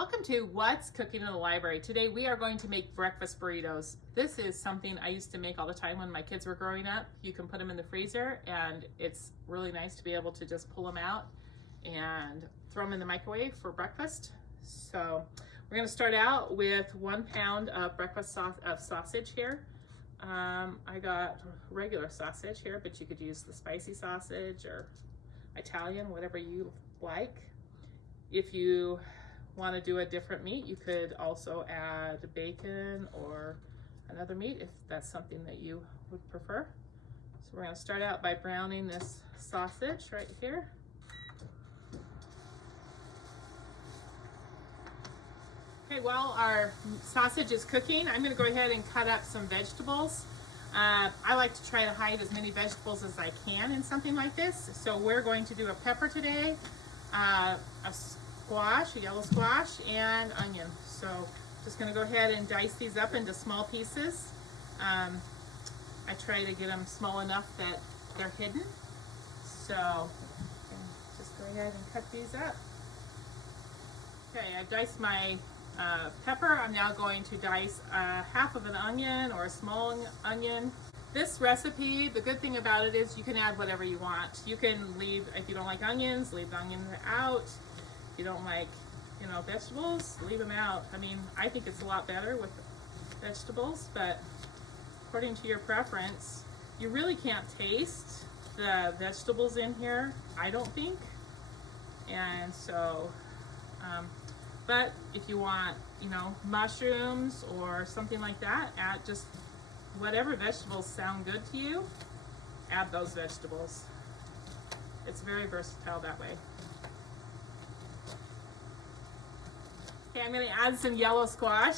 Welcome to What's Cooking in the Library. Today we are going to make breakfast burritos. This is something I used to make all the time when my kids were growing up. You can put them in the freezer and it's really nice to be able to just pull them out and throw them in the microwave for breakfast. So we're going to start out with 1 pound of breakfast sausage here. I got regular sausage here, but you could use the spicy sausage or Italian, whatever you like. If you want to do a different meat, you could also add bacon or another meat if that's something that you would prefer. So we're going to start out by browning this sausage right here. Okay, while our sausage is cooking, I'm going to go ahead and cut up some vegetables. I like to try to hide as many vegetables as I can in something like this. So we're going to do a pepper today, a squash, a yellow squash, and onion. So just going to go ahead and dice these up into small pieces. I try to get them small enough that they're hidden. So just go ahead and cut these up. Okay, I've diced my pepper. I'm now going to dice half of an onion or a small onion. This recipe, the good thing about it is you can add whatever you want. You can leave, if you don't like onions, leave the onions out. If you don't like, vegetables, leave them out. I mean, I think it's a lot better with vegetables, but according to your preference, you really can't taste the vegetables in here, I don't think. And so, but if you want, mushrooms or something like that, add just whatever vegetables sound good to you, add those vegetables. It's very versatile that way. Okay, I'm going to add some yellow squash.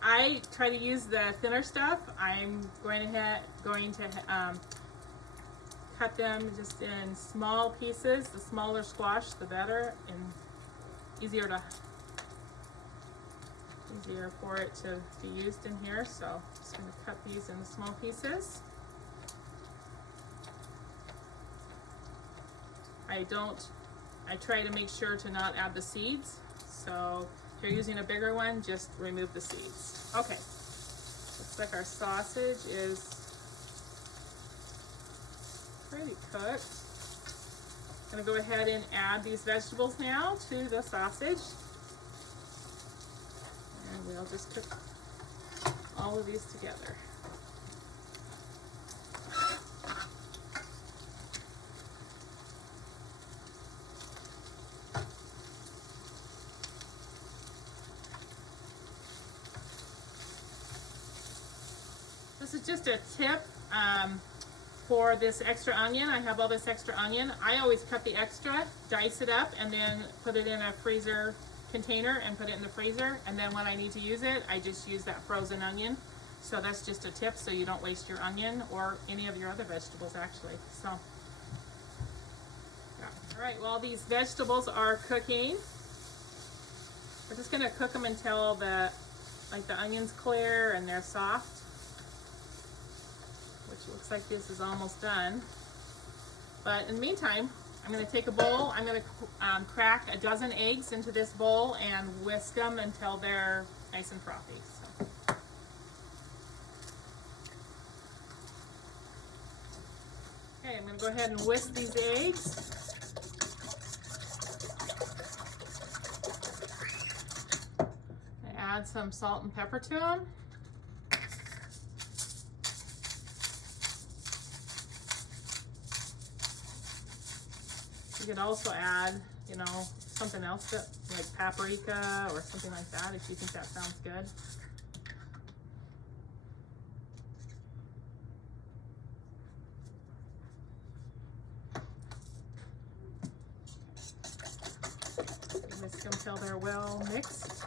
I try to use the thinner stuff. I'm going to cut them just in small pieces. The smaller squash, the better, and easier for it to be used in here. So I'm just going to cut these into small pieces. I try to make sure to not add the seeds. So if you're using a bigger one, just remove the seeds. Okay, looks like our sausage is pretty cooked. I'm going to go ahead and add these vegetables now to the sausage. And we'll just cook all of these together. This is just a tip for this extra onion. I have all this extra onion. I always cut the extra, dice it up, and then put it in a freezer container and put it in the freezer, and then when I need to use it, I just use that frozen onion. So that's just a tip so you don't waste your onion or any of your other vegetables actually. So yeah. All right, while these vegetables are cooking, we're just going to cook them until the onion's clear and they're soft, which looks like this is almost done. But in the meantime, I'm going to take a bowl. I'm going to crack a dozen eggs into this bowl and whisk them until they're nice and frothy. So. Okay, I'm going to go ahead and whisk these eggs. Add some salt and pepper to them. You could also add, something else like paprika or something like that if you think that sounds good. Whisk them until they're well mixed.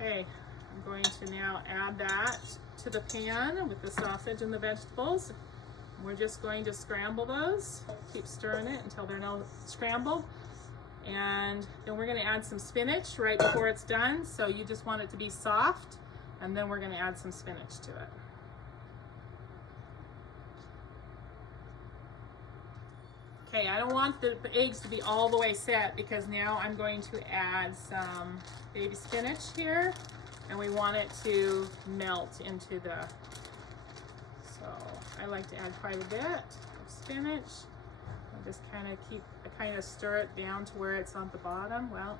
Okay, I'm going to now add that to the pan with the sausage and the vegetables. We're just going to scramble those. Keep stirring it until they're now scrambled. And then we're going to add some spinach right before it's done. So you just want it to be soft, and then we're going to add some spinach to it. Okay, I don't want the eggs to be all the way set because now I'm going to add some baby spinach here, and we want it to melt into the, so I like to add quite a bit of spinach. I just kind of stir it down to where it's on the bottom, well,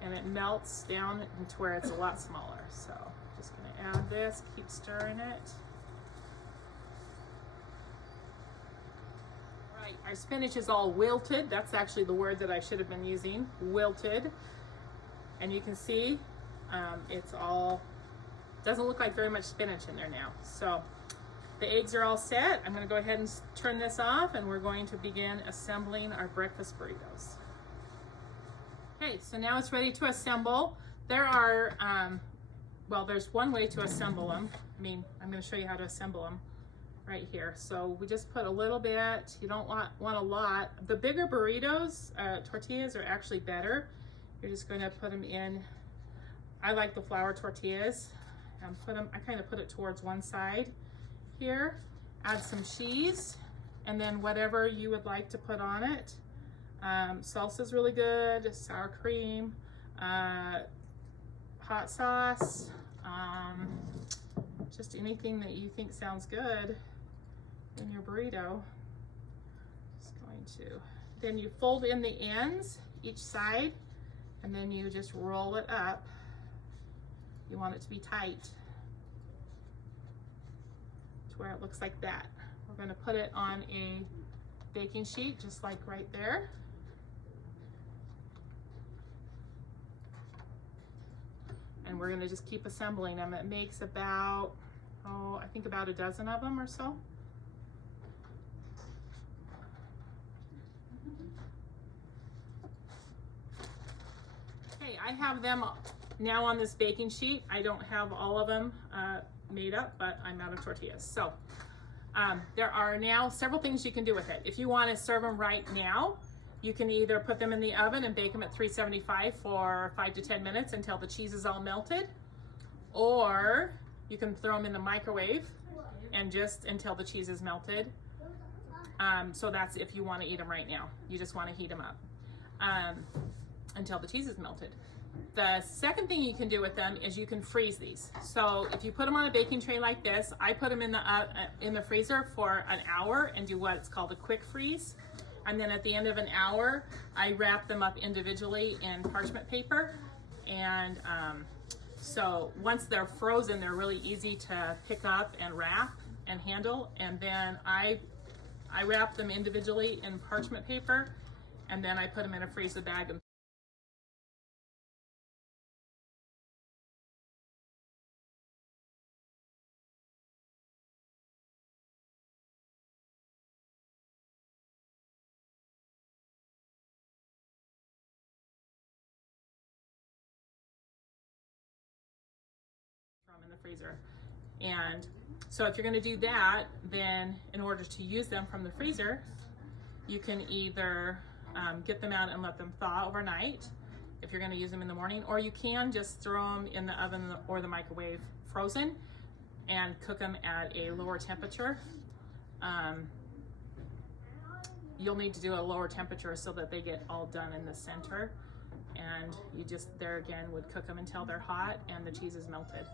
and it melts down into where it's a lot smaller. So just gonna add this, keep stirring it. Right, our spinach is all wilted. That's actually the word that I should have been using, wilted. And you can see it's all, doesn't look like very much spinach in there now. So the eggs are all set. I'm gonna go ahead and turn this off, and we're going to begin assembling our breakfast burritos. Okay, so now it's ready to assemble. There are, well, there's one way to assemble them. I mean, I'm gonna show you how to assemble them right here. So we just put a little bit, you don't want a lot. The bigger burritos, tortillas are actually better. You're just gonna put them in, I like the flour tortillas, and I kind of put it towards one side here. Add some cheese, and then whatever you would like to put on it. Salsa is really good, sour cream, hot sauce, just anything that you think sounds good in your burrito. Just going to, then you fold in the ends, each side, and then you just roll it up. You want it to be tight to where it looks like that. We're going to put it on a baking sheet, just like right there. And we're going to just keep assembling them. It makes about, I think about a dozen of them or so. Okay, I have them now on this baking sheet. I don't have all of them made up, but I'm out of tortillas. So there are now several things you can do with it. If you want to serve them right now, you can either put them in the oven and bake them at 375 for 5 to 10 minutes until the cheese is all melted, or you can throw them in the microwave and just until the cheese is melted. So that's if you want to eat them right now. You just want to heat them up until the cheese is melted. The second thing you can do with them is you can freeze these. So if you put them on a baking tray like this, I put them in the freezer for an hour and do what's called a quick freeze. And then at the end of an hour, I wrap them up individually in parchment paper. And so once they're frozen, they're really easy to pick up and wrap and handle. And then I wrap them individually in parchment paper, and then I put them in a freezer bag and in the freezer. And so if you're going to do that, then in order to use them from the freezer, you can either get them out and let them thaw overnight if you're going to use them in the morning, or you can just throw them in the oven or the microwave frozen and cook them at a lower temperature. You'll need to do a lower temperature so that they get all done in the center, and you just there again would cook them until they're hot and the cheese is melted.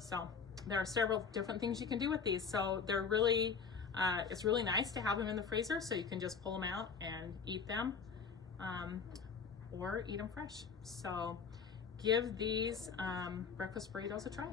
So there are several different things you can do with these. So they're really, it's really nice to have them in the freezer so you can just pull them out and eat them, or eat them fresh. So give these breakfast burritos a try.